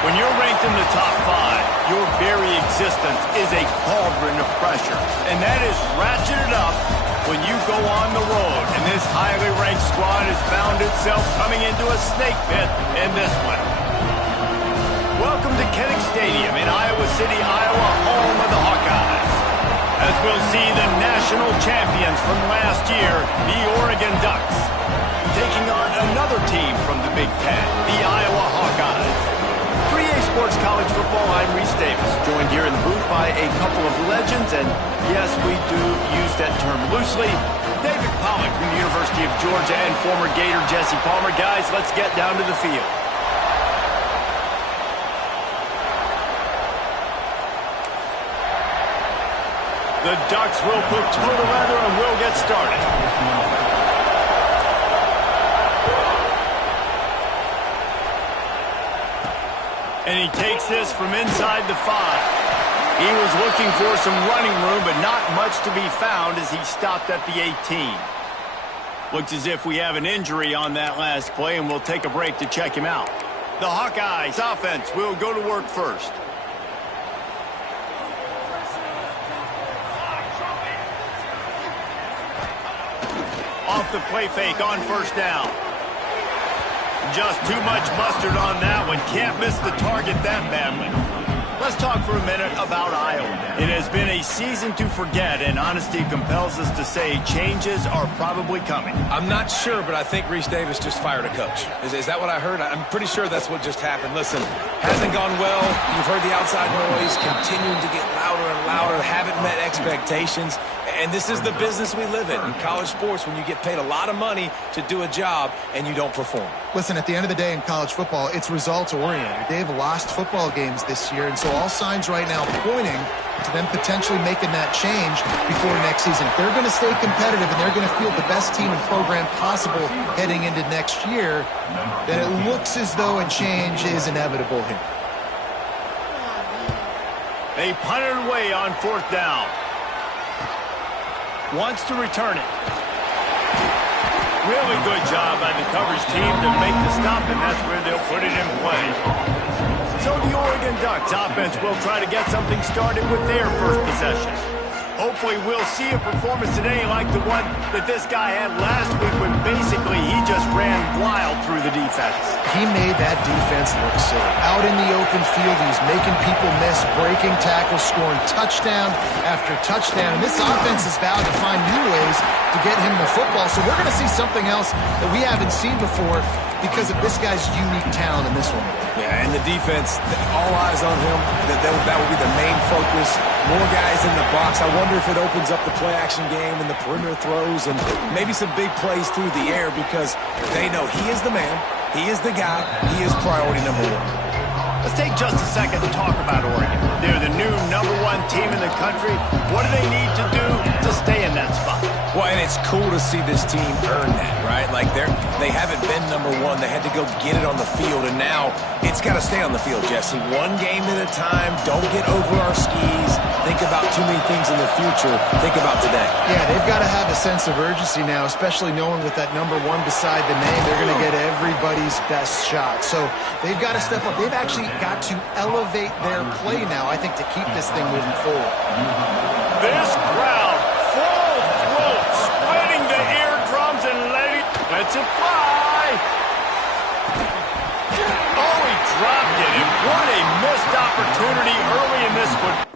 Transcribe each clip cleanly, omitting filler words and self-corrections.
When you're ranked in the top 5, your very existence is a cauldron of pressure. And that is ratcheted up when you go on the road. And this highly ranked squad has found itself coming into a snake pit in this one. Welcome to Kinnick Stadium in Iowa City, Iowa, home of the Hawkeyes. As we'll see the national champions from last year, the Oregon Ducks, taking on another team from the Big Ten, the Iowa Hawkeyes. 3A Sports College Football, I'm Reese Davis, joined here in the booth by a couple of legends, and yes, we do use that term loosely. David Pollack from the University of Georgia and former Gator Jesse Palmer. Guys, let's get down to the field. The Ducks will put toe to leather and we'll get started. And he takes this from inside the 5. He was looking for some running room, but not much to be found as he stopped at the 18. Looks as if we have an injury on that last play, and we'll take a break to check him out. The Hawkeyes offense will go to work first. Off the play fake on first down. Just too much mustard on that one. Can't miss the target that badly. Let's talk for a minute about Iowa. It has been a season to forget, and honesty compels us to say changes are probably coming. I'm not sure, but I think Reese Davis just fired a coach. Is that what I heard? I'm pretty sure that's what just happened. Listen, hasn't gone well. You've heard the outside noise continuing to get louder and louder. Haven't met expectations. And this is the business we live in college sports, when you get paid a lot of money to do a job and you don't perform. Listen, at the end of the day in college football, it's results-oriented. They've lost football games this year, and so all signs right now pointing to them potentially making that change before next season. If they're going to stay competitive and they're going to field the best team and program possible heading into next year, then it looks as though a change is inevitable here. They punted away on fourth down. Wants to return it. Really good job by the coverage team to make the stop, and that's where they'll put it in play. So the Oregon Ducks offense will try to get something started with their first possession. Hopefully we'll see a performance today like the one that this guy had last week when basically he just ran wild through the defense. He made that defense look silly. Out in the open field, he's making people miss, breaking tackles, scoring touchdown after touchdown. And this offense is vowed to find new ways to get him the football. So we're going to see something else that we haven't seen before because of this guy's unique talent in this one. Yeah, and the defense, all eyes on him. That will be the main focus. More guys in the box. I wonder if it opens up the play-action game and the perimeter throws and maybe some big plays through the air, because they know he is the man, he is the guy, he is priority number 1. Let's take just a second to talk about Oregon. They're the new #1 team in the country. What do they need to do to stay in that spot? Well, and it's cool to see this team earn that, right? Like they haven't been number one. They had to go get it on the field, and now it's got to stay on the field, Jesse. One game at a time. Don't get over our skis. Think about too many things in the future. Think about today. Yeah, they've got to have a sense of urgency now, especially knowing with that number one beside the name, they're going to get everybody's best shot. So they've got to step up. They've actually got to elevate their play now, I think, to keep this thing moving forward. This crowd, full throat, splitting the eardrums and lets it fly. Oh, he dropped it, and what a missed opportunity early in this one.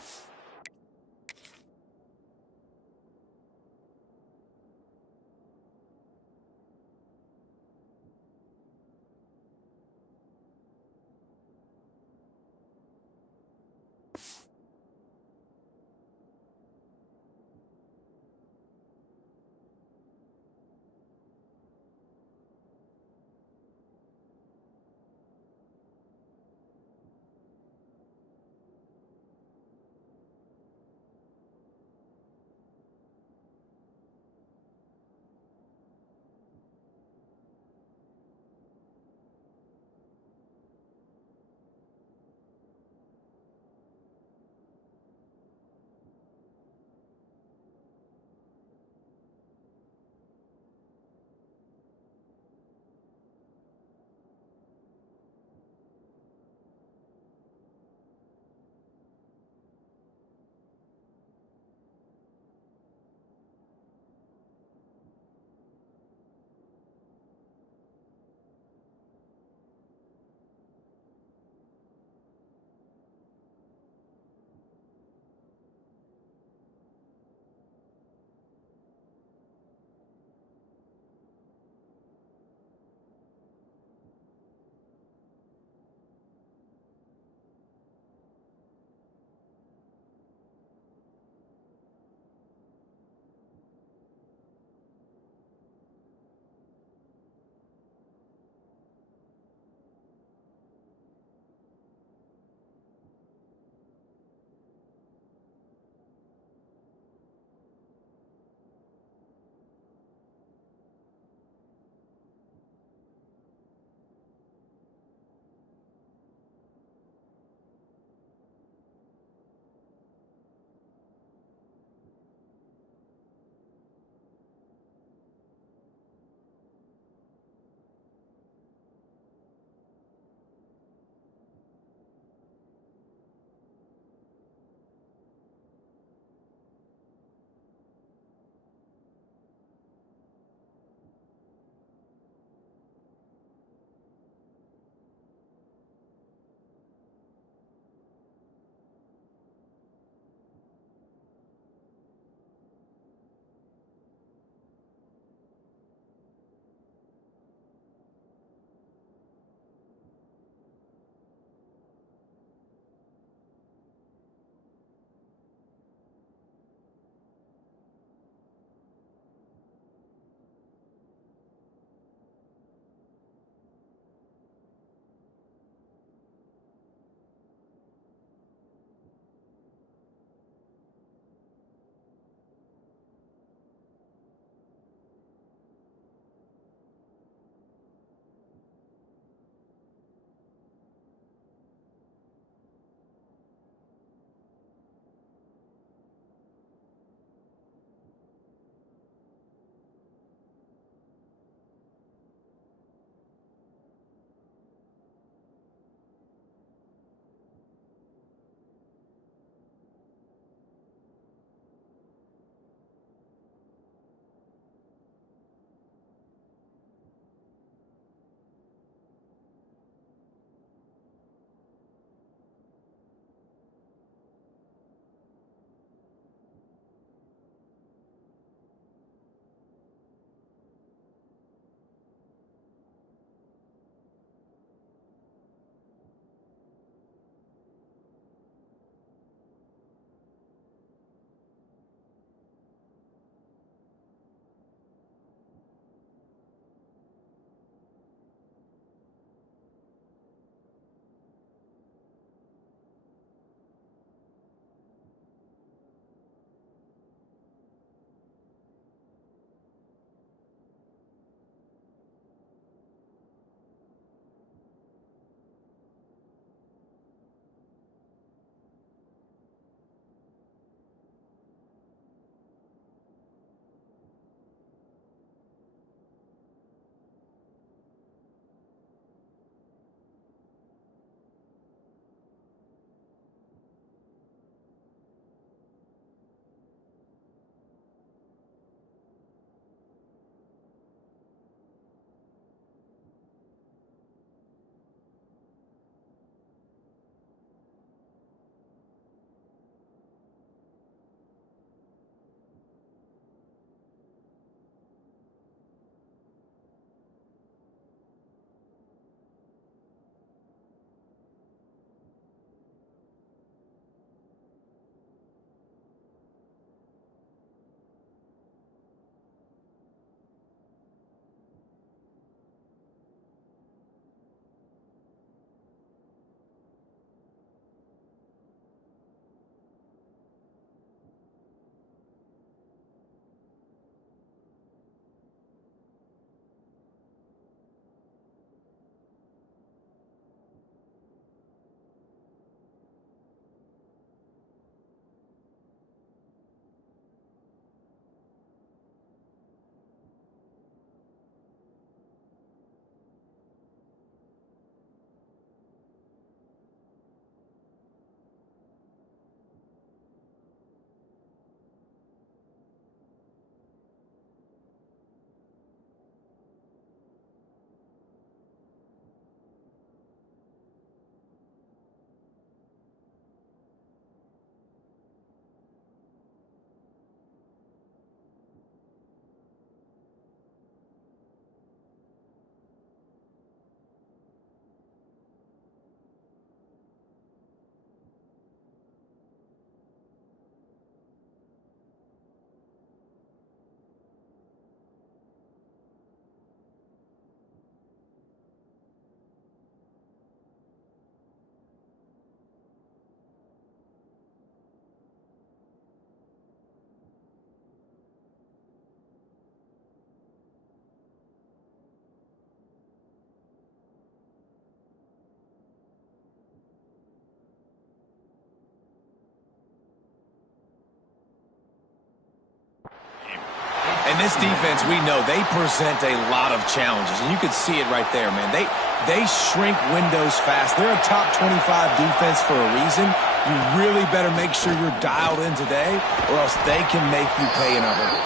And this defense, we know, they present a lot of challenges. And you can see it right there, man. They shrink windows fast. They're a top 25 defense for a reason. You really better make sure you're dialed in today, or else they can make you pay in a hurry.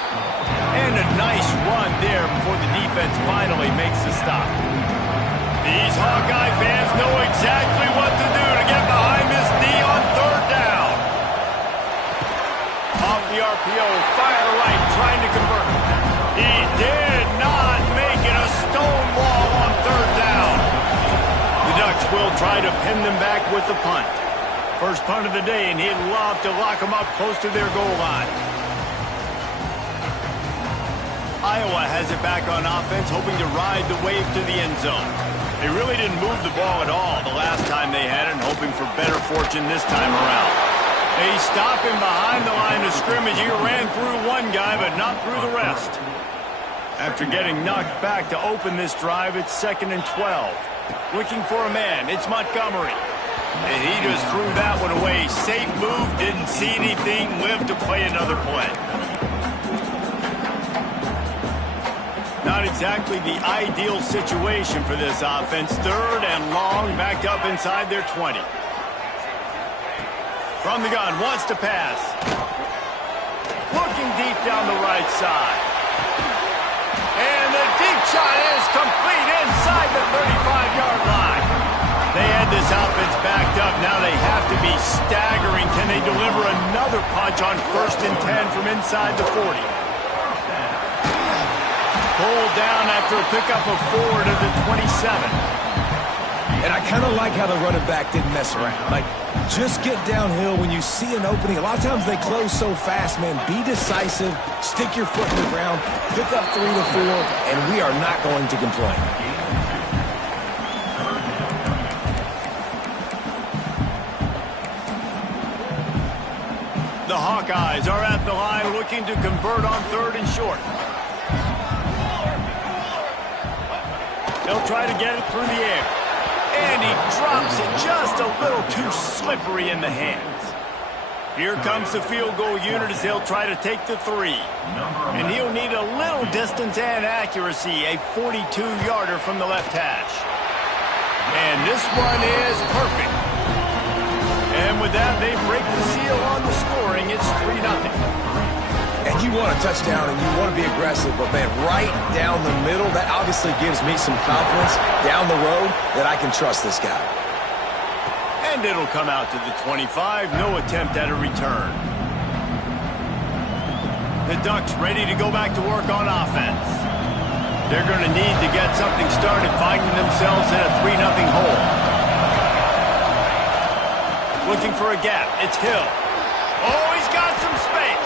And a nice run there before the defense finally makes the stop. These Hawkeye fans know exactly what to do to get behind this D on third down. Off the RPO, fire right, trying to convert. He did not make it a stonewall on third down. The Ducks will try to pin them back with the punt. First punt of the day, and he'd love to lock them up close to their goal line. Iowa has it back on offense, hoping to ride the wave to the end zone. They really didn't move the ball at all the last time they had it, and hoping for better fortune this time around. They stop him behind the line of scrimmage. He ran through one guy, but not through the rest. After getting knocked back to open this drive, it's 2nd and 12. Looking for a man, it's Montgomery. And he just threw that one away. Safe move, didn't see anything, lived to play another play. Not exactly the ideal situation for this offense. 3rd and long, backed up inside their 20. From the gun, wants to pass. Looking deep down the right side. And the deep shot is complete inside the 35-yard line. They had this offense backed up. Now they have to be staggering. Can they deliver another punch on 1st and 10 from inside the 40? Pulled down after a pickup of 4 to the 27. And I kind of like how the running back didn't mess around. Like, just get downhill when you see an opening. A lot of times they close so fast, man. Be decisive, stick your foot in the ground, pick up 3 to 4, and we are not going to complain. The Hawkeyes are at the line looking to convert on 3rd and short. They'll try to get it through the air. And he drops it just a little too slippery in the hands. Here comes the field goal unit as they'll try to take the 3. And he'll need a little distance and accuracy, a 42-yarder from the left hash. And this one is perfect. And with that, they break the seal on the scoring. It's 3-0. And you want a touchdown and you want to be aggressive, but man, right down the middle, that obviously gives me some confidence down the road that I can trust this guy. And it'll come out to the 25. No attempt at a return. The Ducks ready to go back to work on offense. They're going to need to get something started, finding themselves in a 3-0 hole. Looking for a gap. It's Hill. Oh, he's got some space.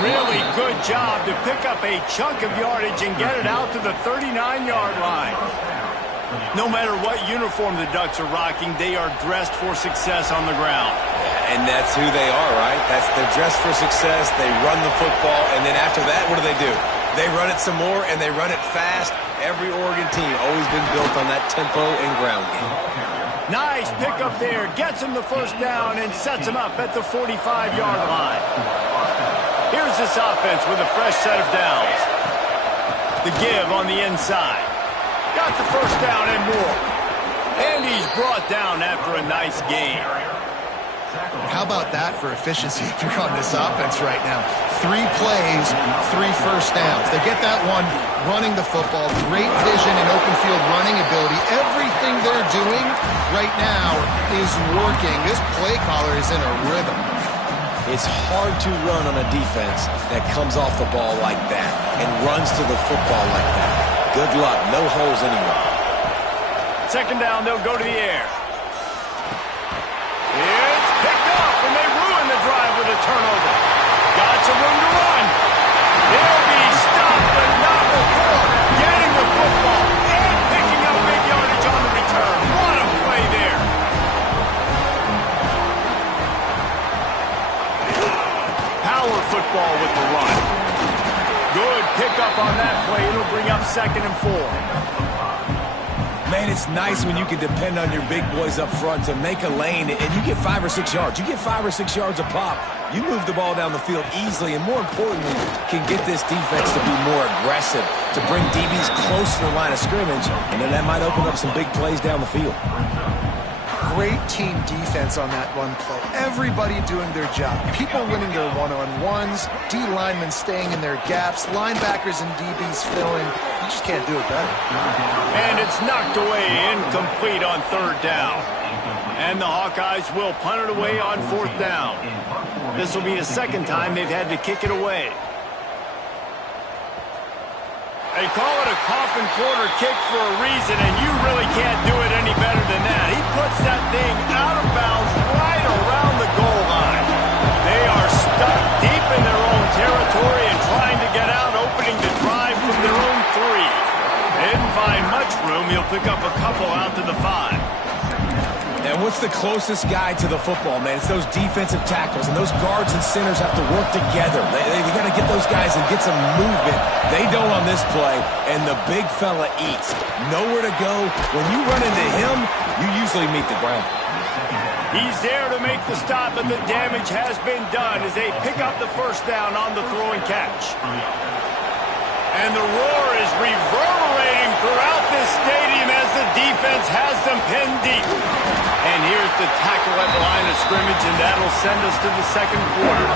Really good job to pick up a chunk of yardage and get it out to the 39-yard line. No matter what uniform the Ducks are rocking, they are dressed for success on the ground. And that's who they are, right? They're dressed for success. They run the football, and then after that, what do? They run it some more, and they run it fast. Every Oregon team always been built on that tempo and ground game. Nice pickup there. Gets him the first down and sets him up at the 45-yard line. Here's this offense with a fresh set of downs. The give on the inside. Got the first down and more. And he's brought down after a nice gain. How about that for efficiency if you're on this offense right now? 3 plays, 3 first downs. They get that one running the football. Great vision and open field running ability. Everything they're doing right now is working. This play caller is in a rhythm. It's hard to run on a defense that comes off the ball like that and runs to the football like that. Good luck. No holes anywhere. 2nd down, they'll go to the air. It's picked off, and they ruin the drive with a turnover. Got some room to run. They'll be stopped, but not before getting the football and picking up big yardage on the return. What a play there. Power football with the run. Good pickup on that play. It'll bring up 2nd and 4. Man, it's nice when you can depend on your big boys up front to make a lane, and you get 5 or 6 yards. You get 5 or 6 yards a pop. You move the ball down the field easily, and more importantly, can get this defense to be more aggressive, to bring DBs close to the line of scrimmage, and then that might open up some big plays down the field. Great team defense on that run play. Everybody doing their job. People winning their one-on-ones, D linemen staying in their gaps, linebackers and DBs filling. You just can't do it better. And it's knocked away, incomplete on 3rd down. And the Hawkeyes will punt it away on 4th down. This will be the 2nd time they've had to kick it away. They call it a coffin corner kick for a reason, and you really can't do it any better than that. He puts that thing out of bounds right around the goal line. They are stuck deep in their own territory and trying to get out, opening the drive from their own 3. They didn't find much room. He'll pick up a couple out to the 5. And what's the closest guy to the football, man? It's those defensive tackles, and those guards and centers have to work together. They got to get those guys and get some movement. They don't on this play, and the big fella eats. Nowhere to go. When you run into him, you usually meet the ground. He's there to make the stop, but the damage has been done as they pick up the 1st down on the throw and catch. And the roar is reverberating throughout this stadium as the defense has them pinned deep. And here's the tackle at the line of scrimmage, and that'll send us to the 2nd quarter.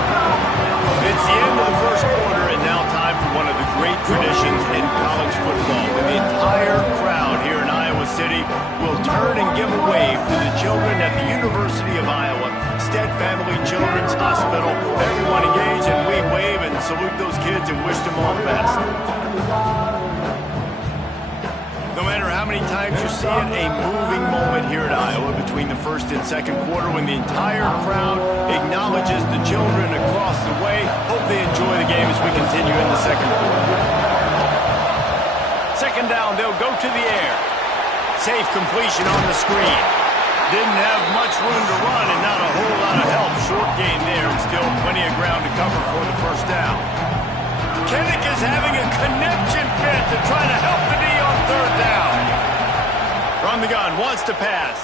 It's the end of the 1st quarter, and now time for one of the great traditions in college football. When the entire crowd here in Iowa City will turn and give a wave to the children at the University of Iowa, Stead Family Children's Hospital. Everyone engage, and we wave and salute those kids and wish them all the best. No matter how many times you see it, a moving moment here at Iowa between the 1st and 2nd quarter when the entire crowd acknowledges the children across the way. Hope they enjoy the game as we continue in the 2nd quarter. 2nd down, they'll go to the air. Safe completion on the screen. Didn't have much room to run and not a whole lot of help. Short gain there and still plenty of ground to cover for the 1st down. Kinnick is having a connection fit to try to help the D on 3rd down. From the gun, wants to pass.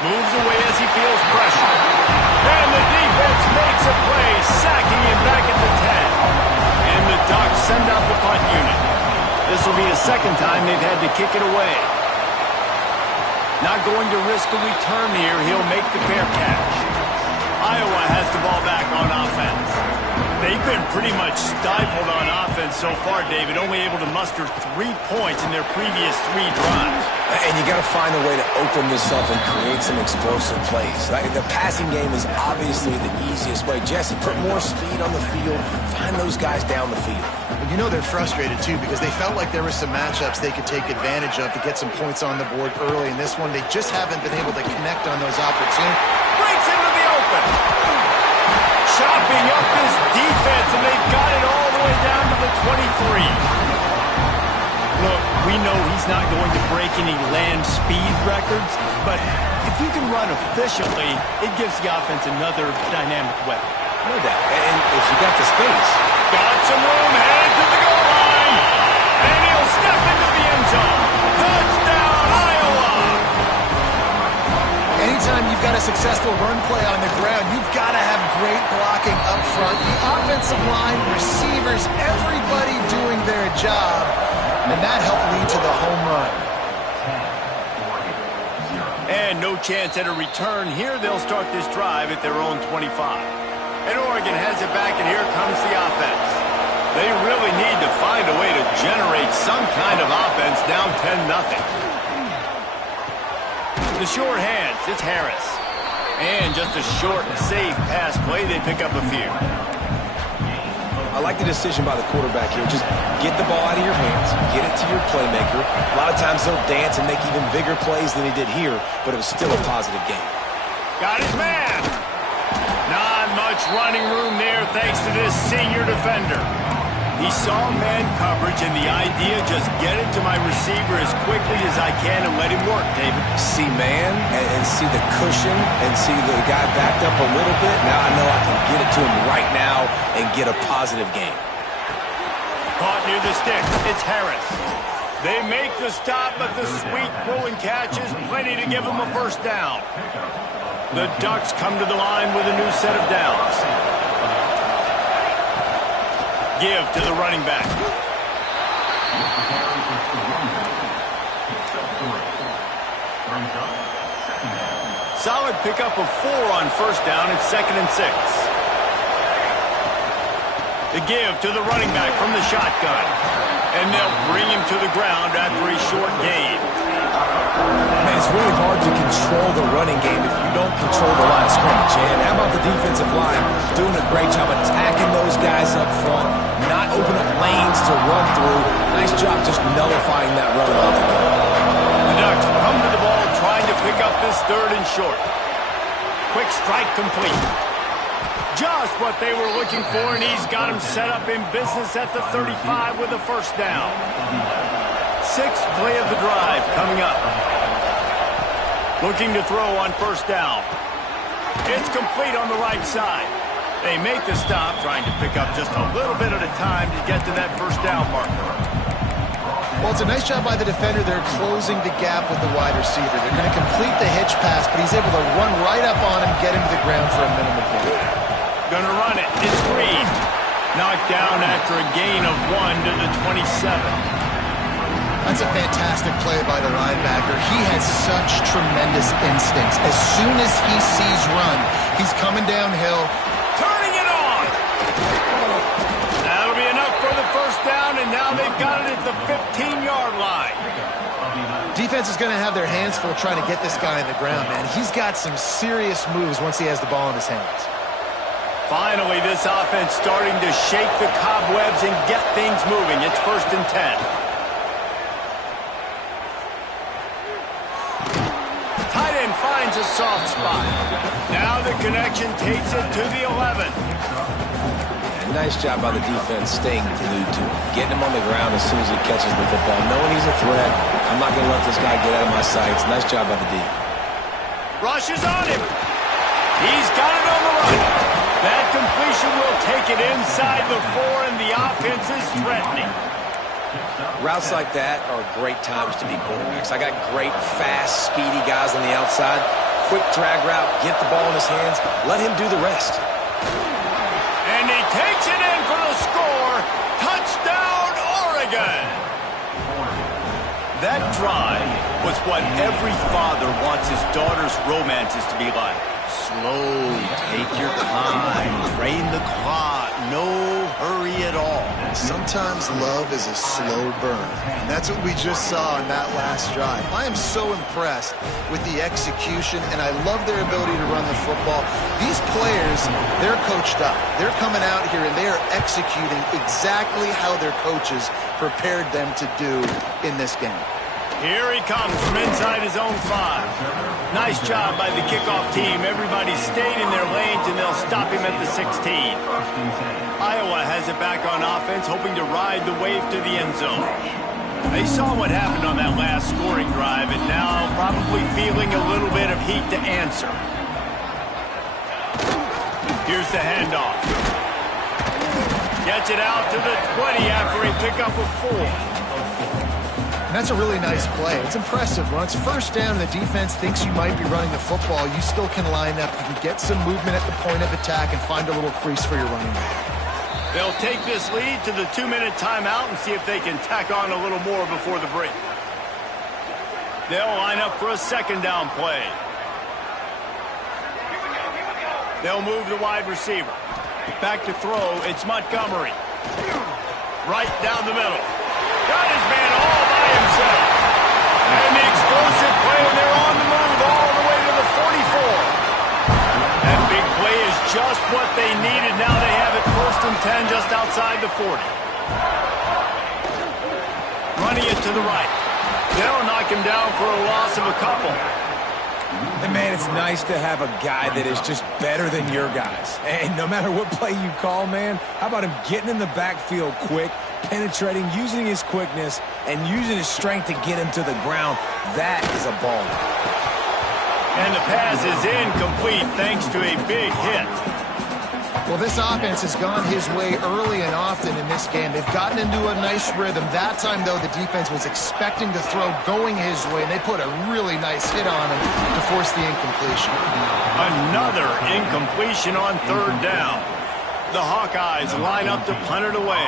Moves away as he feels pressure. And the defense makes a play, sacking him back at the 10. And the Ducks send out the punt unit. This will be the 2nd time they've had to kick it away. Not going to risk a return here. He'll make the fair catch. Iowa has the ball back on offense. They've been pretty much stifled on offense so far, David, only able to muster 3 points in their previous 3 drives. And you got to find a way to open this up and create some explosive plays. The passing game is obviously the easiest way. Jesse, put more speed on the field. Find those guys down the field. You know they're frustrated, too, because they felt like there were some matchups they could take advantage of to get some points on the board early. In this one, they just haven't been able to connect on those opportunities. Breaks into the open. Chopping up this defense, and they've got it all the way down to the 23. Look, we know he's not going to break any land speed records, but if you can run efficiently, it gives the offense another dynamic weapon. No doubt. And if you got the space. Got some room, headed to the goal line. And he'll step into the end zone. Touchdown, Iowa! Anytime you've got a successful run play on the ground, you've got to have great blocking up front. The offensive line, receivers, everybody doing their job. And that helped lead to the home run. And no chance at a return here. They'll start this drive at their own 25. And Oregon has it back, and here comes the offense. They really need to find a way to generate some kind of offense down 10-0. The short hands, it's Harris. And just a short, safe pass play. They pick up a few. I like the decision by the quarterback here. Just get the ball out of your hands, get it to your playmaker. A lot of times they'll dance and make even bigger plays than he did here, but it was still a positive game. Got his man. Not much running room there thanks to this senior defender. He saw man coverage, and the idea, just get it to my receiver as quickly as I can and let him work, David. See man and see the cushion and see the guy backed up a little bit. Now I know I can get it to him right now and get a positive game. Caught near the stick. It's Harris. They make the stop, but the sweet rolling catch is plenty to give them a first down. The Ducks come to the line with a new set of downs. Give to the running back. Solid pickup of 4 on first down. It's 2nd and 6. The give to the running back from the shotgun. And they'll bring him to the ground after a short gain. Man, it's really hard to control the running game if you don't control the line of scrimmage. And how about the defensive line doing a great job attacking those guys up front, not opening up lanes to run through. Nice job just nullifying that run altogether. The Ducks come to the ball trying to pick up this 3rd and short. Quick strike complete. Just what they were looking for, and he's got him set up in business at the 35 with a first down. 6th play of the drive coming up. Looking to throw on first down. It's complete on the right side. They make the stop, trying to pick up just a little bit at a time to get to that first down marker. Well, it's a nice job by the defender. They're closing the gap with the wide receiver. They're going to complete the hitch pass, but he's able to run right up on him, get him to the ground for a minimal gain. Gonna run it. It's Reed. Knocked down after a gain of 1 to the 27. That's a fantastic play by the linebacker. He has such tremendous instincts. As soon as he sees run, he's coming downhill. Turning it on. That'll be enough for the first down, and now they've got it at the 15-yard line. Defense is going to have their hands full trying to get this guy on the ground, man. He's got some serious moves once he has the ball in his hands. Finally, this offense starting to shake the cobwebs and get things moving. It's 1st and 10. Tight end finds a soft spot. Now the connection takes it to the 11. And nice job by the defense staying glued to him. Getting him on the ground as soon as he catches the football. Knowing he's a threat, I'm not going to let this guy get out of my sights. Nice job by the D. Rushes on him. He's got it on the run. That completion will take it inside the 4, and the offense is threatening. Routes like that are great times to be quarterbacks. I got great, fast, speedy guys on the outside. Quick drag route, get the ball in his hands, let him do the rest. And he takes it in for the score. Touchdown, Oregon! That drive was what every father wants his daughter's romances to be like. Slow, take your time, drain the clock, no hurry at all. Sometimes love is a slow burn. And that's what we just saw in that last drive. I am so impressed with the execution, and I love their ability to run the football. These players, they're coached up. They're coming out here, and they are executing exactly how their coaches prepared them to do in this game. Here he comes from inside his own 5. Nice job by the kickoff team. Everybody stayed in their lanes, and they'll stop him at the 16. Iowa has it back on offense, hoping to ride the wave to the end zone. They saw what happened on that last scoring drive, and now probably feeling a little bit of heat to answer. Here's the handoff. Gets it out to the 20 after a pickup of 4. And that's a really nice play. It's impressive. When it's first down and the defense thinks you might be running the football, you still can line up. You can get some movement at the point of attack and find a little crease for your running back. They'll take this lead to the 2-minute timeout and see if they can tack on a little more before the break. They'll line up for a 2nd down play. They'll move the wide receiver. Back to throw, it's Montgomery. Right down the middle. Got his man all by himself. And the explosive play, and they're on the move all the way to the 44. That big play is just what they needed. Now they have it 1st and 10 just outside the 40. Running it to the right. They'll knock him down for a loss of a couple. And man, it's nice to have a guy that is just better than your guys. And no matter what play you call, man, how about him getting in the backfield quick, penetrating, using his quickness, and using his strength to get him to the ground? That is a baller. And the pass is incomplete thanks to a big hit. Well, this offense has gone his way early and often in this game. They've gotten into a nice rhythm. That time, though, the defense was expecting to throw going his way, and they put a really nice hit on him to force the incompletion. Another incompletion on third down. The Hawkeyes line up to punt it away.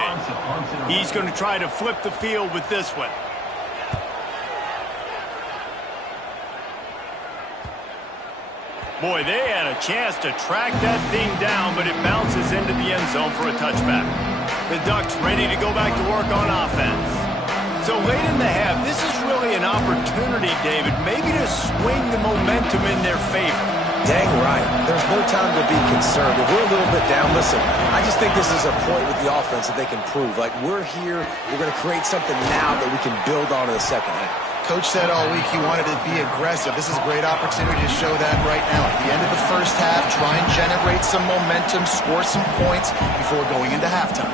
He's going to try to flip the field with this one. Boy, they had a chance to track that thing down, but it bounces into the end zone for a touchback. The Ducks ready to go back to work on offense. So late in the half, this is really an opportunity, David, maybe to swing the momentum in their favor. Dang right. There's no time to be concerned. If we're a little bit down, listen, I just think this is a point with the offense that they can prove. Like, we're here, we're going to create something now that we can build on in the second half. Coach said all week he wanted to be aggressive. This is a great opportunity to show that right now. At the end of the first half, try and generate some momentum, score some points before going into halftime.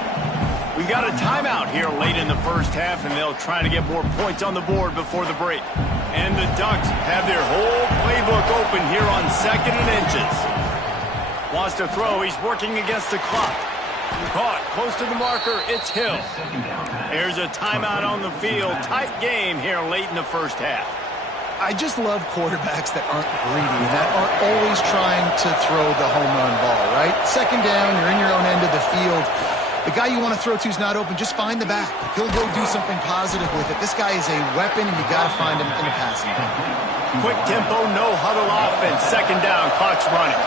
We got a timeout here late in the first half, and they'll try to get more points on the board before the break. And the Ducks have their whole playbook open here on 2nd and inches. Wants to throw. He's working against the clock. Caught close to the marker. It's Hill. There's a timeout on the field. Tight game here late in the first half. I just love quarterbacks that aren't greedy, that aren't always trying to throw the home run ball, right? Second down, you're in your own end of the field. The guy you want to throw to is not open. Just find the back. He'll go do something positive with it. This guy is a weapon, and you got to find him in the passing game. Quick tempo, no huddle offense. Second down, clock's running.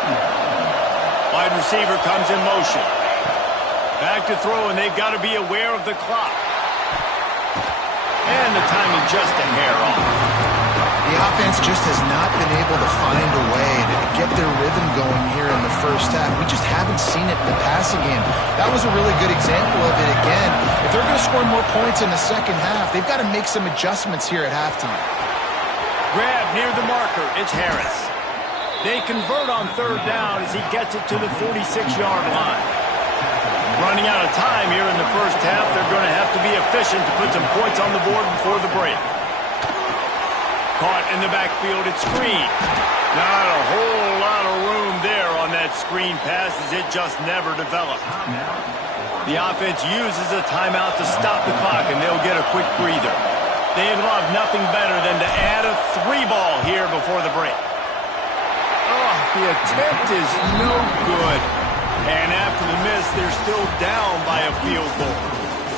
Wide receiver comes in motion. Back to throw, and they've got to be aware of the clock. And the timing just a hair off. The offense just has not been able to find a way to get their rhythm going here in the first half. We just haven't seen it in the passing game. That was a really good example of it again. If they're going to score more points in the second half, they've got to make some adjustments here at halftime. Grab near the marker. It's Harris. They convert on third down as he gets it to the 46-yard line. Running out of time here in the first half, they're going to have to be efficient to put some points on the board before the break. Caught in the backfield, it's screen. Not a whole lot of room there on that screen pass as it just never developed. The offense uses a timeout to stop the clock, and they'll get a quick breather. They'd love nothing better than to add a 3-ball here before the break. Oh, the attempt is no good. And after the miss, they're still down by a field goal.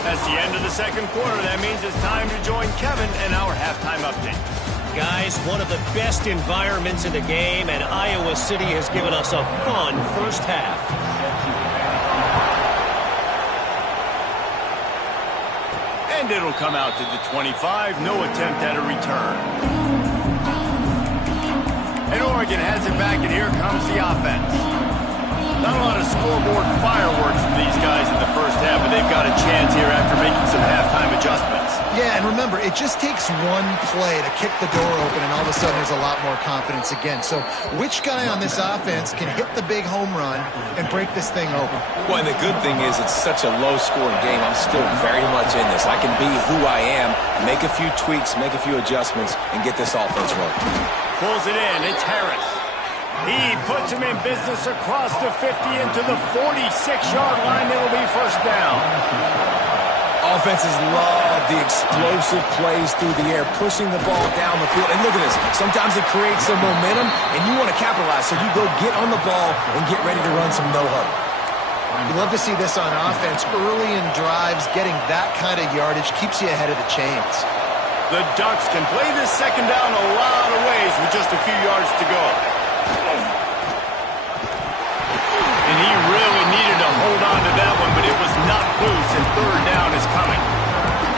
That's the end of the second quarter. That means it's time to join Kevin in our halftime update. Guys, one of the best environments in the game, and Iowa City has given us a fun first half. And it'll come out to the 25. No attempt at a return. And Oregon has it back, and here comes the offense. Not a lot of scoreboard fireworks from these guys in the first half, but they've got a chance here after making some halftime adjustments. Yeah, and remember, it just takes one play to kick the door open, and all of a sudden there's a lot more confidence again. So which guy on this offense can hit the big home run and break this thing open? Well, and the good thing is it's such a low-scoring game. I'm still very much in this. I can be who I am, make a few tweaks, make a few adjustments, and get this offense rolling. Pulls it in. It's Harris. He puts him in business across the 50 into the 46-yard line. It'll be first down. Offenses love the explosive plays through the air, pushing the ball down the field. And look at this. Sometimes it creates some momentum, and you want to capitalize. So you go get on the ball and get ready to run some no-huddle. You love to see this on offense. Early in drives, getting that kind of yardage keeps you ahead of the chains. The Ducks can play this second down a lot of ways with just a few yards to go. And he really needed to hold on to that one, but it was not loose, and third down is coming.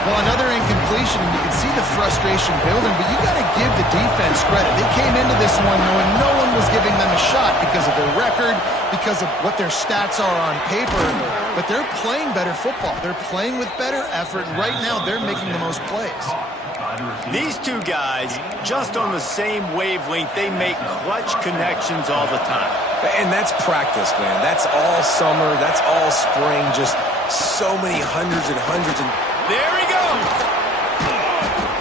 Well, another incompletion, and you can see the frustration building, but you got to give the defense credit. They came into this one knowing no one was giving them a shot because of their record, because of what their stats are on paper, but they're playing better football. They're playing with better effort, and right now they're making the most plays. These two guys, just on the same wavelength, they make clutch connections all the time. And that's practice, man. That's all summer. That's all spring. Just so many hundreds and hundreds. And there he goes.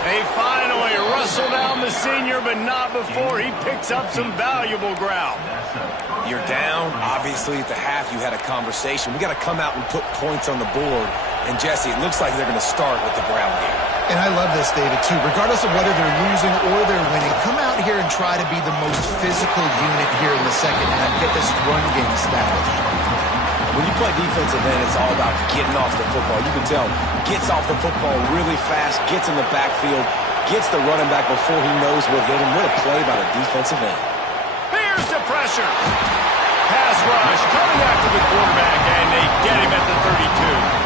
They finally wrestle down the senior, but not before he picks up some valuable ground. You're down. Obviously, at the half, you had a conversation. We got to come out and put points on the board. And, Jesse, it looks like they're going to start with the ground game. And I love this, David, too. Regardless of whether they're losing or they're winning, come out here and try to be the most physical unit here in the second half. Get this run game established. When you play defensive end, it's all about getting off the football. You can tell, gets off the football really fast, gets in the backfield, gets the running back before he knows what hit him. What a play by the defensive end. Here's the pressure. Pass rush coming after the quarterback, and they get him at the 32.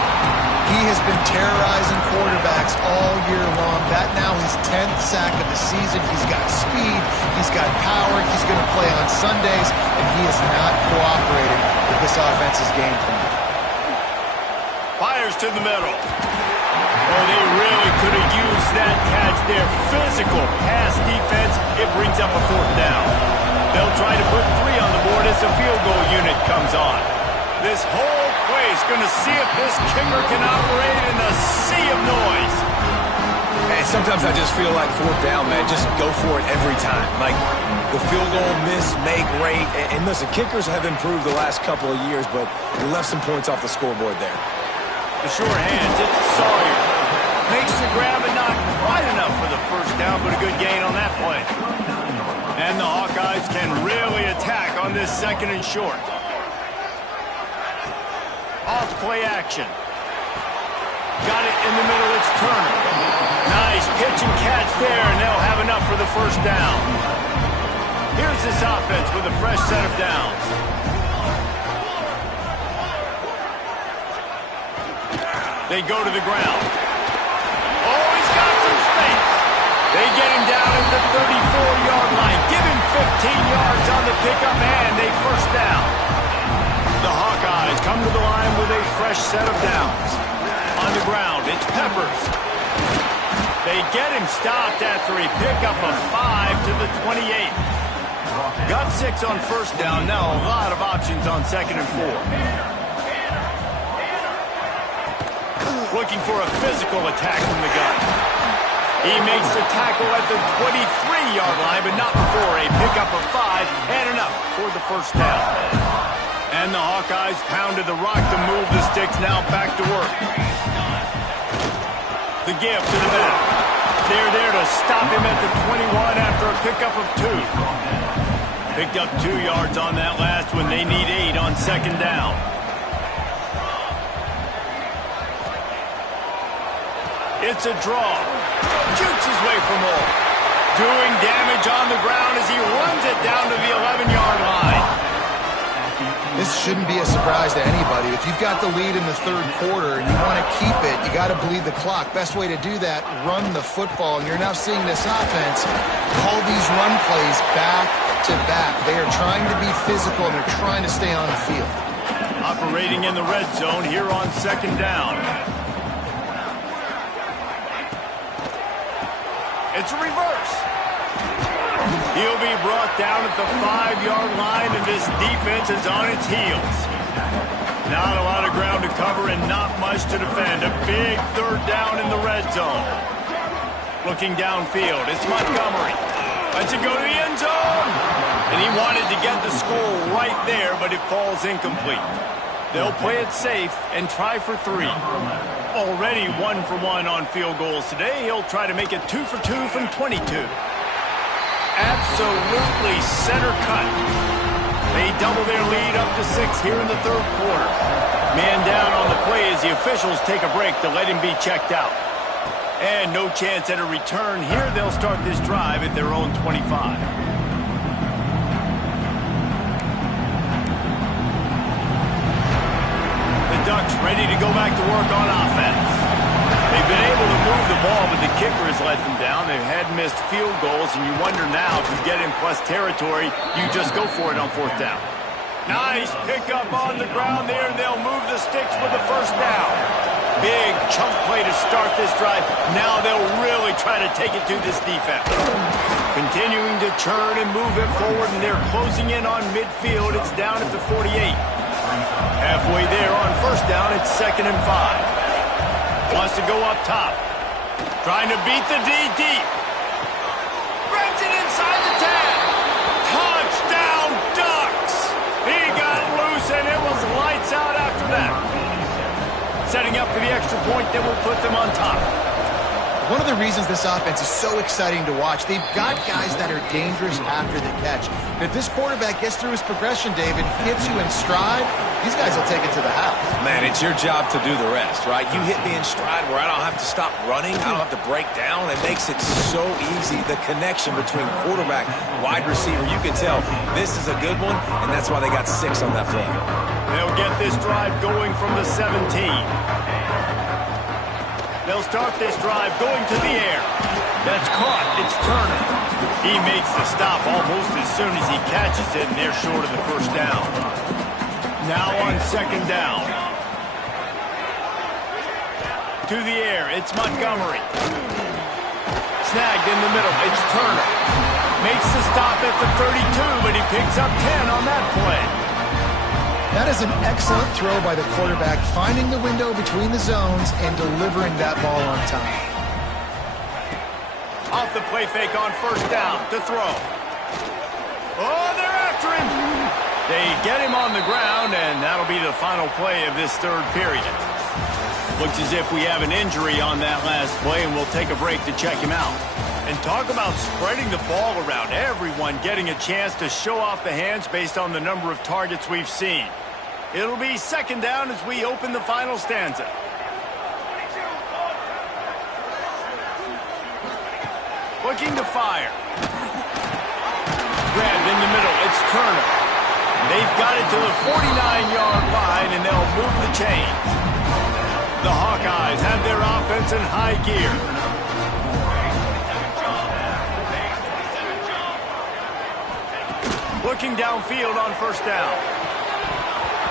He has been terrorizing quarterbacks all year long. That now his 10th sack of the season. He's got speed. He's got power. He's going to play on Sundays, and he is not cooperating with this offense's game plan. Fires to the middle. Oh, they really could have used that catch there. Physical pass defense. It brings up a fourth down. They'll try to put 3 on the board as the field goal unit comes on. This whole place going to see if this kicker can operate in a sea of noise. And sometimes I just feel like fourth down, man. Just go for it every time. Like the field goal miss, make rate. And listen, kickers have improved the last couple of years, but we left some points off the scoreboard there. The short hands, it's Sawyer. Makes the grab and not quite enough for the first down, but a good gain on that play. And the Hawkeyes can really attack on this second and short. Off play action. Got it in the middle, it's Turner. Nice pitch and catch there, and they'll have enough for the first down. Here's this offense with a fresh set of downs. They go to the ground. Oh, he's got some space. They get him down at the 34-yard line. Give him 15 yards on the pickup, and a first down. The Hawkeyes come to the line with a fresh set of downs. On the ground, it's Peppers. They get him stopped after a pickup of 5 to the 28. Got 6 on first down. Now a lot of options on second and 4. Looking for a physical attack from the gun. He makes the tackle at the 23-yard line, but not before a pickup of 5 and enough for the first down. And the Hawkeyes pounded the rock to move the sticks. Now back to work. The give to the back. They're there to stop him at the 21 after a pickup of 2. Picked up 2 yards on that last one. They need 8 on second down. It's a draw. Shoots his way for more. Doing damage on the ground as he runs it down to the 11-yard line. This shouldn't be a surprise to anybody. If you've got the lead in the third quarter and you want to keep it, you got to bleed the clock. Best way to do that, run the football. And you're now seeing this offense call these run plays back to back. They are trying to be physical and they're trying to stay on the field. Operating in the red zone here on second down. It's a reverse. He'll be brought down at the 5-yard line, and this defense is on its heels. Not a lot of ground to cover and not much to defend. A big third down in the red zone. Looking downfield, it's Montgomery. Lets it go to the end zone. And he wanted to get the score right there, but it falls incomplete. They'll play it safe and try for 3. Already 1 for 1 on field goals today. He'll try to make it 2 for 2 from 22. Absolutely center cut. They double their lead up to 6 here in the third quarter. Man down on the play as the officials take a break to let him be checked out. And no chance at a return here. They'll start this drive at their own 25. The Ducks ready to go back to work on offense. They've been able to move the ball, but the kicker has let them down. They've had missed field goals, and you wonder now if you get in plus territory, you just go for it on fourth down. Nice pickup on the ground there, and they'll move the sticks for the first down. Big chunk play to start this drive. Now they'll really try to take it to this defense. Continuing to churn and move it forward, and they're closing in on midfield. It's down at the 48. Halfway there on first down, it's 2nd and 5. Wants to go up top. Trying to beat the D deep. Brings it inside the 10. Touchdown, Ducks! extra point that will put them on top. One of the reasons this offense is so exciting to watch, they've got guys that are dangerous after the catch. If this quarterback gets through his progression, David, hits you in stride, these guys will take it to the house. Man, it's your job to do the rest, right? You hit me in stride where I don't have to stop running. I don't have to break down. It makes it so easy. The connection between quarterback, wide receiver, you can tell this is a good one, and that's why they got 6 on that play. They'll get this drive going from the 17. They'll start this drive going to the air. That's caught. It's Turner. He makes the stop almost as soon as he catches it, and they're short of the first down. Now on second down. To the air. It's Montgomery. Snagged in the middle. It's Turner. Makes the stop at the 32, but he picks up 10 on that play. That is an excellent throw by the quarterback, finding the window between the zones and delivering that ball on time. Off the play fake on first down to throw. Oh, they're after him. They get him on the ground, and that'll be the final play of this third period. Looks as if we have an injury on that last play, and we'll take a break to check him out. And talk about spreading the ball around. Everyone getting a chance to show off the hands based on the number of targets we've seen. It'll be second down as we open the final stanza. Looking to fire. Grabbed in the middle. It's Turner. They've got it to the 49-yard line, and they'll move the chains. The Hawkeyes have their offense in high gear. Looking downfield on first down.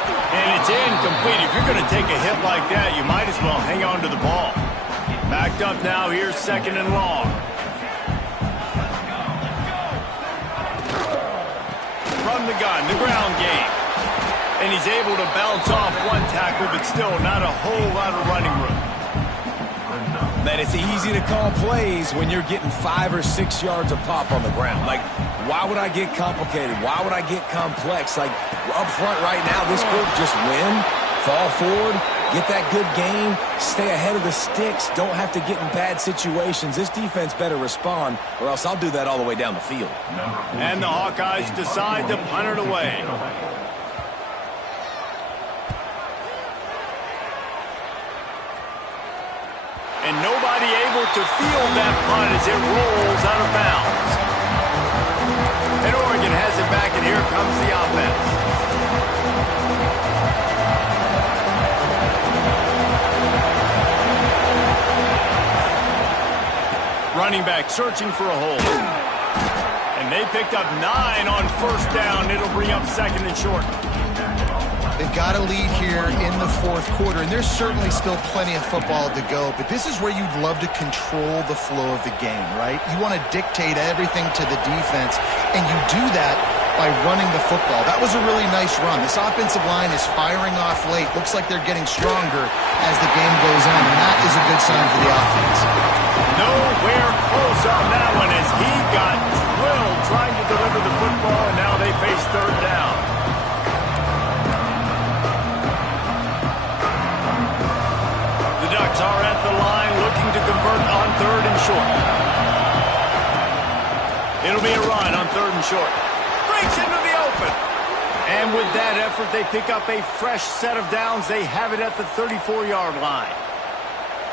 And it's incomplete. If you're going to take a hit like that, you might as well hang on to the ball. Backed up now. Here's second and long. From the gun, the ground game. And he's able to bounce off one tackle, but still not a whole lot of running room. Man, it's easy to call plays when you're getting 5 or 6 yards a pop on the ground. Like, why would I get complicated? Why would I get complex? Like, up front right now, this group just win, fall forward, get that good game, stay ahead of the sticks, don't have to get in bad situations. This defense better respond, or else I'll do that all the way down the field. And the Hawkeyes decide to punt it away. And nobody able to field that punt as it rolls out of bounds. And Oregon has it back, and here comes the offense. Running back searching for a hole. And they picked up 9 on first down. It'll bring up second and short. They've got a lead here in the fourth quarter, and there's certainly still plenty of football to go, but this is where you'd love to control the flow of the game, right? You want to dictate everything to the defense, and you do that by running the football. That was a really nice run. This offensive line is firing off late. Looks like they're getting stronger as the game goes on, and that is a good sign for the offense. Nowhere close on that one as he got drilled trying to deliver the football, and now they face third down. The Ducks are at the line looking to convert on third and short. It'll be a run on third and short. Breaks into the open. And with that effort, they pick up a fresh set of downs. They have it at the 34-yard line.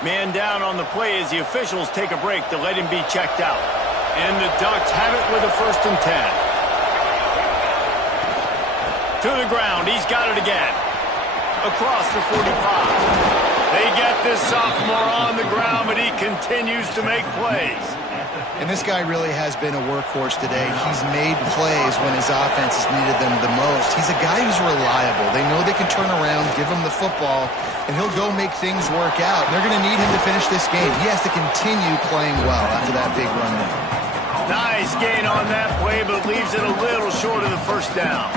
Man down on the play as the officials take a break to let him be checked out. And the Ducks have it with a 1st and 10. To the ground. He's got it again. Across the 45. They get this sophomore on the ground, but he continues to make plays. And this guy really has been a workhorse today. He's made plays when his offense has needed them the most. He's a guy who's reliable. They know they can turn around, give him the football, and he'll go make things work out. They're going to need him to finish this game. He has to continue playing well after that big run there. Nice gain on that play, but leaves it a little short of the first down.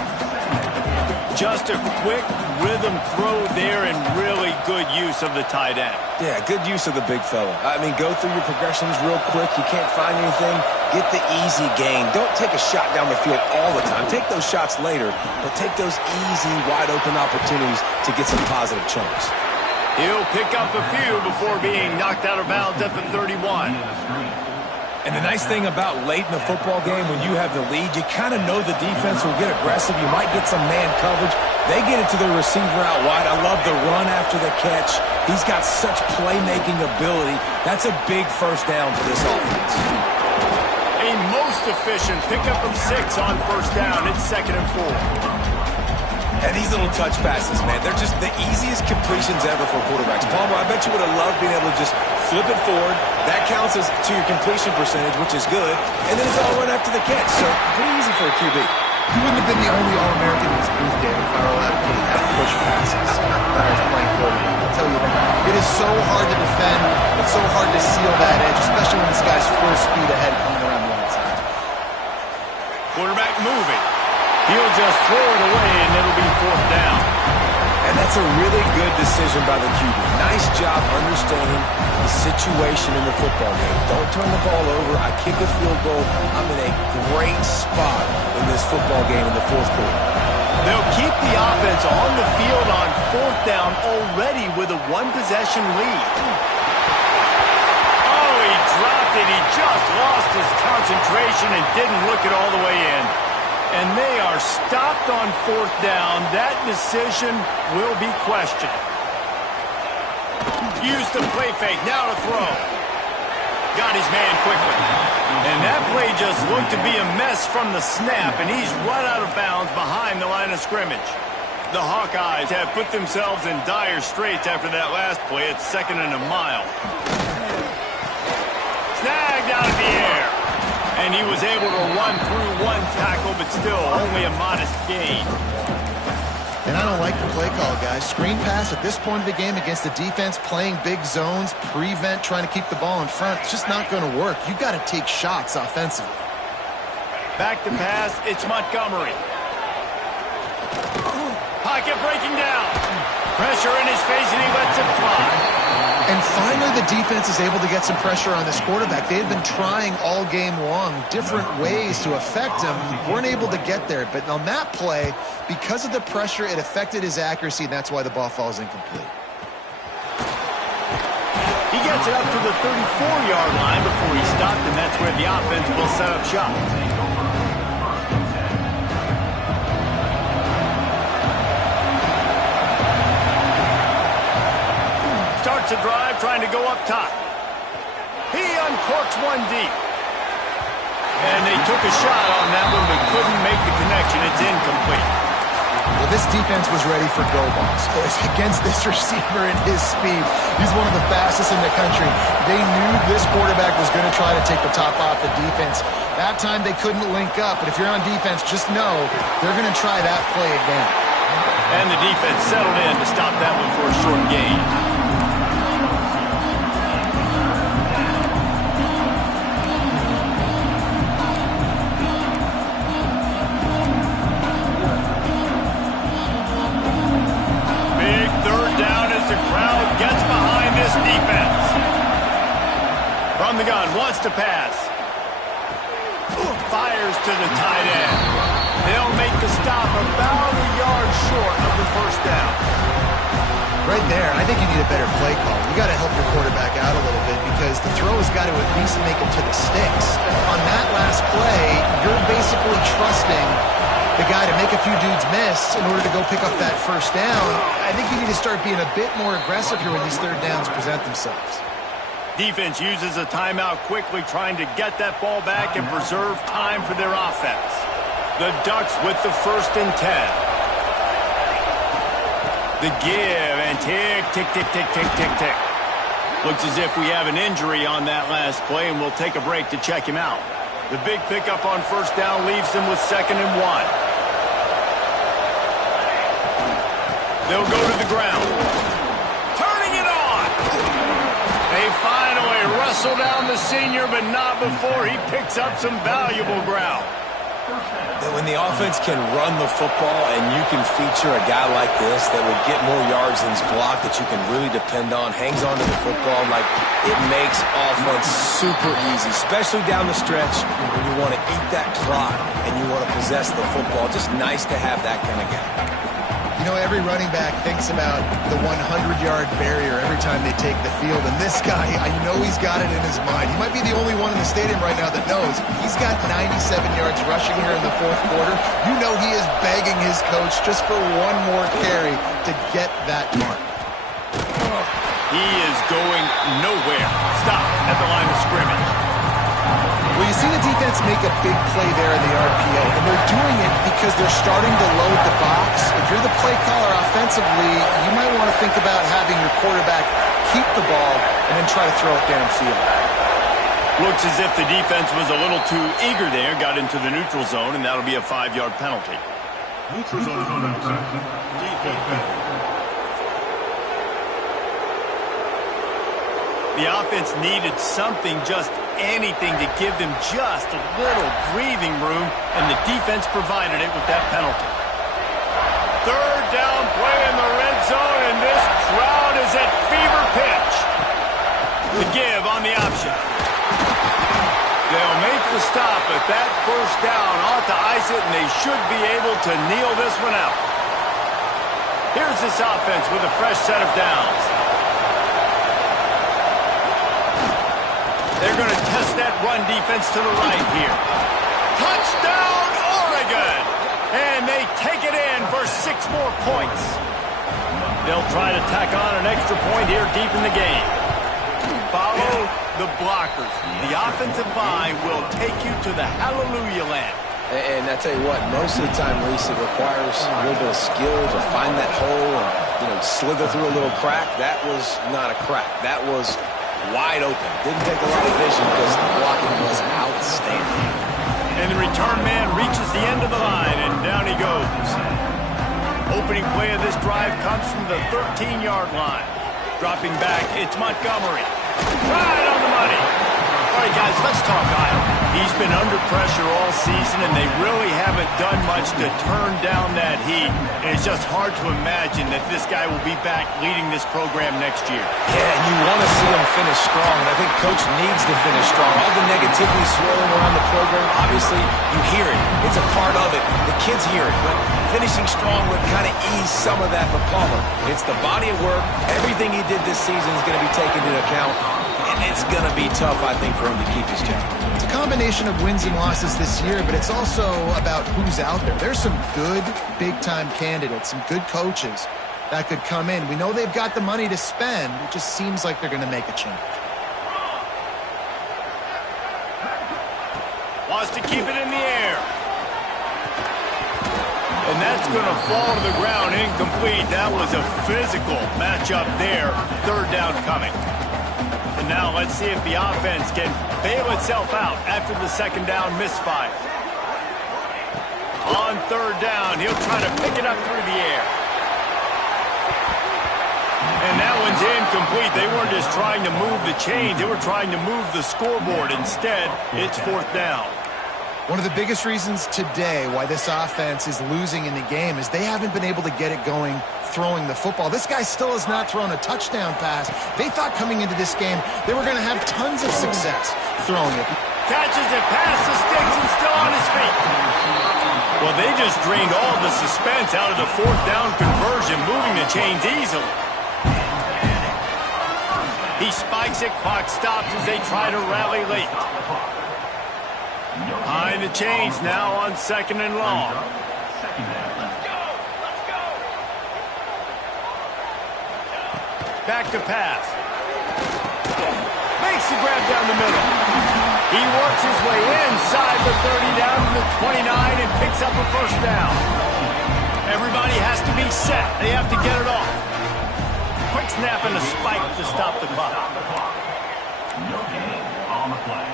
Just a quick rhythm throw there and really good use of the tight end. Yeah, good use of the big fella. I mean, go through your progressions real quick. You can't find anything. Get the easy gain. Don't take a shot down the field all the time. Take those shots later, but take those easy, wide-open opportunities to get some positive chunks. He'll pick up a few before being knocked out of bounds at the 31. And the nice thing about late in the football game, when you have the lead, you kind of know the defense will get aggressive. You might get some man coverage. They get it to the receiver out wide. I love the run after the catch. He's got such playmaking ability. That's a big first down for this offense. A most efficient pickup of 6 on first down. It's 2nd and 4. And these little touch passes, man, they're just the easiest completions ever for quarterbacks. Palmer, I bet you would have loved being able to just flip it forward. That counts as to your completion percentage, which is good. And then it's all run after the catch. So pretty easy for a QB. He wouldn't have been the only All-American in his booth game if I were allowed to have push passes when I was playing quarterback. I'll tell you that. It is so hard to defend. It's so hard to seal that edge, especially when this guy's full speed ahead coming around the outside. Quarterback moving. He'll just throw it away, and it'll be 4th down. And that's a really good decision by the QB. Nice job understanding the situation in the football game. Don't turn the ball over. I kick a field goal. I'm in a great spot in this football game in the 4th quarter. They'll keep the offense on the field on 4th down already with a 1-possession lead. Oh, he dropped it. He just lost his concentration and didn't look it all the way in. And they are stopped on 4th down. That decision will be questioned. Use the play fake. Now to throw. Got his man quickly. And that play just looked to be a mess from the snap, and he's run out of bounds behind the line of scrimmage. The Hawkeyes have put themselves in dire straits after that last play. It's 2nd and a mile. Snagged out of the air. And he was able to run through 1 tackle, but still only a modest gain. And I don't like the play call, guys. Screen pass at this point of the game against the defense, playing big zones, prevent, trying to keep the ball in front. It's just not going to work. You've got to take shots offensively. Back to pass, it's Montgomery. Pocket breaking down. Pressure in his face, and he lets it fly. And finally, the defense is able to get some pressure on this quarterback. They had been trying all game long different ways to affect him. Weren't able to get there. But on that play, because of the pressure, it affected his accuracy, and that's why the ball falls incomplete. He gets it up to the 34-yard line before he stopped, and that's where the offense will set up shop. Starts a drive trying to go up top. He uncorks one deep. And they took a shot on that one but couldn't make the connection. It's incomplete. Well, this defense was ready for go balls against this receiver and his speed. He's one of the fastest in the country. They knew this quarterback was going to try to take the top off the defense. That time they couldn't link up, but if you're on defense, just know they're going to try that play again. And the defense settled in to stop that one for a short gain. From the gun, wants to pass. Fires to the tight end. They'll make the stop about a yard short of the first down. Right there, I think you need a better play call. You got to help your quarterback out a little bit because the throw has got to at least make it to the sticks. On that last play, you're basically trusting the guy to make a few dudes miss in order to go pick up that first down. I think you need to start being a bit more aggressive here when these third downs present themselves. Defense uses a timeout quickly, trying to get that ball back and preserve time for their offense. The Ducks with the 1st and 10. The give and tick, tick, tick, tick, tick, tick, tick. Looks as if we have an injury on that last play, and we'll take a break to check him out. The big pickup on first down leaves them with 2nd and 1. They'll go to the ground. Turning it on. They finally wrestle down the senior, but not before he picks up some valuable ground. When the offense can run the football and you can feature a guy like this that will get more yards than his block that you can really depend on, hangs on to the football, like it makes offense super easy, especially down the stretch when you want to eat that clock and you want to possess the football. Just nice to have that kind of guy. You know, every running back thinks about the 100-yard barrier every time they take the field. And this guy, I know he's got it in his mind. He might be the only one in the stadium right now that knows he's got 97 yards rushing here in the fourth quarter. You know he is begging his coach just for one more carry to get that mark. He is going nowhere. Stop at the line of scrimmage. Well, you see the defense make a big play there in the RPO, and they're doing it because they're starting to load the box. If you're the play caller offensively, you might want to think about having your quarterback keep the ball and then try to throw it downfield. Looks as if the defense was a little too eager there, got into the neutral zone, and that'll be a 5-yard penalty. Neutral zone defense. The offense needed something, just anything, to give them just a little breathing room, and the defense provided it with that penalty. Third down play in the red zone, and this crowd is at fever pitch. The give on the option. They'll make the stop, but that first down ought to ice it, and they should be able to kneel this one out. Here's this offense with a fresh set of downs. They're going to test that run defense to the right here. Touchdown, Oregon! And they take it in for 6 more points. They'll try to tack on an extra point here deep in the game. Follow the blockers. The offensive line will take you to the hallelujah land. And I tell you what, most of the time, Reese, it requires a little bit of skill to find that hole and, slither through a little crack. That was not a crack. That was wide open. Didn't take a lot of vision because the blocking was outstanding. And the return man reaches the end of the line, and down he goes. Opening play of this drive comes from the 13-yard line. Dropping back, it's Montgomery. Right on the money. All right, guys, let's talk Iowa. He's been under pressure all season, and they really haven't done much to turn down that heat. And it's just hard to imagine that this guy will be back leading this program next year. Yeah, and you want to see him finish strong, and I think Coach needs to finish strong. All the negativity swirling around the program, obviously, you hear it. It's a part of it. The kids hear it, but finishing strong would kind of ease some of that for Palmer. It's the body of work. Everything he did this season is going to be taken into account. And it's going to be tough, I think, for him to keep his job. It's a combination of wins and losses this year, but it's also about who's out there. There's some good big-time candidates, some good coaches that could come in. We know they've got the money to spend. It just seems like they're going to make a change. Wants to keep it in the air. And that's going to fall to the ground incomplete. That was a physical matchup there. Third down coming. And now let's see if the offense can bail itself out after the second down misfire. On third down, he'll try to pick it up through the air. And that one's incomplete. They weren't just trying to move the chains. They were trying to move the scoreboard. Instead, it's fourth down. One of the biggest reasons today why this offense is losing in the game is they haven't been able to get it going throwing the football. This guy still has not thrown a touchdown pass. They thought coming into this game they were going to have tons of success throwing it. Catches it past the sticks and still on his feet. Well, they just drained all the suspense out of the fourth down conversion, moving the chains easily. He spikes it, clock stops as they try to rally late. Behind the chains now on second and long. Back to pass. Makes the grab down the middle. He works his way inside the 30 down to the 29 and picks up a first down. Everybody has to be set. They have to get it off. Quick snap and a spike to stop the clock. No gain on the play.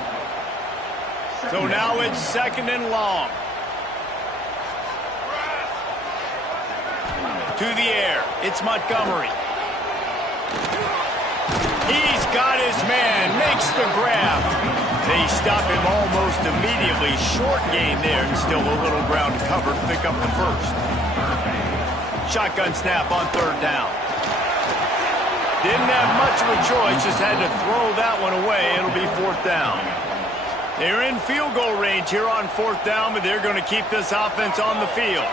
So now it's second and long. To the air. It's Montgomery. He's got his man. Makes the grab. They stop him almost immediately. Short gain there and still a little ground covered. Pick up the first. Shotgun snap on third down. Didn't have much of a choice. Just had to throw that one away. It'll be fourth down. They're in field goal range here on fourth down, but they're going to keep this offense on the field.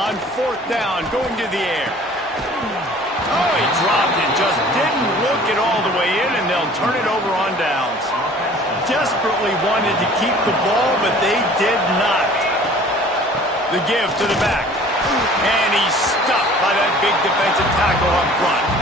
on 4th down, going to the air. Oh, he dropped it. Just didn't look it all the way in, and they'll turn it over on downs. Desperately wanted to keep the ball, but they did not. The give to the back. And he's stuffed by that big defensive tackle up front.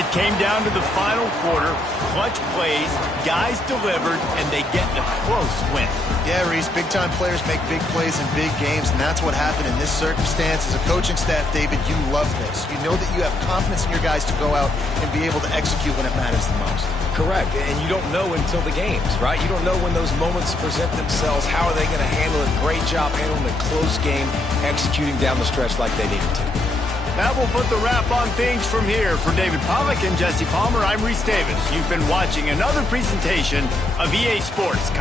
It came down to the final quarter. Clutch plays, guys delivered, and they get a close win. Yeah, Reese, big-time players make big plays in big games, and that's what happened in this circumstance. As a coaching staff, David, you love this. You know that you have confidence in your guys to go out and be able to execute when it matters the most. Correct, and you don't know until the games, right? You don't know when those moments present themselves. How are they going to handle it? Great job handling a close game, executing down the stretch like they needed to. That will put the wrap on things from here. For David Pollack and Jesse Palmer, I'm Reese Davis. You've been watching another presentation of EA Sports College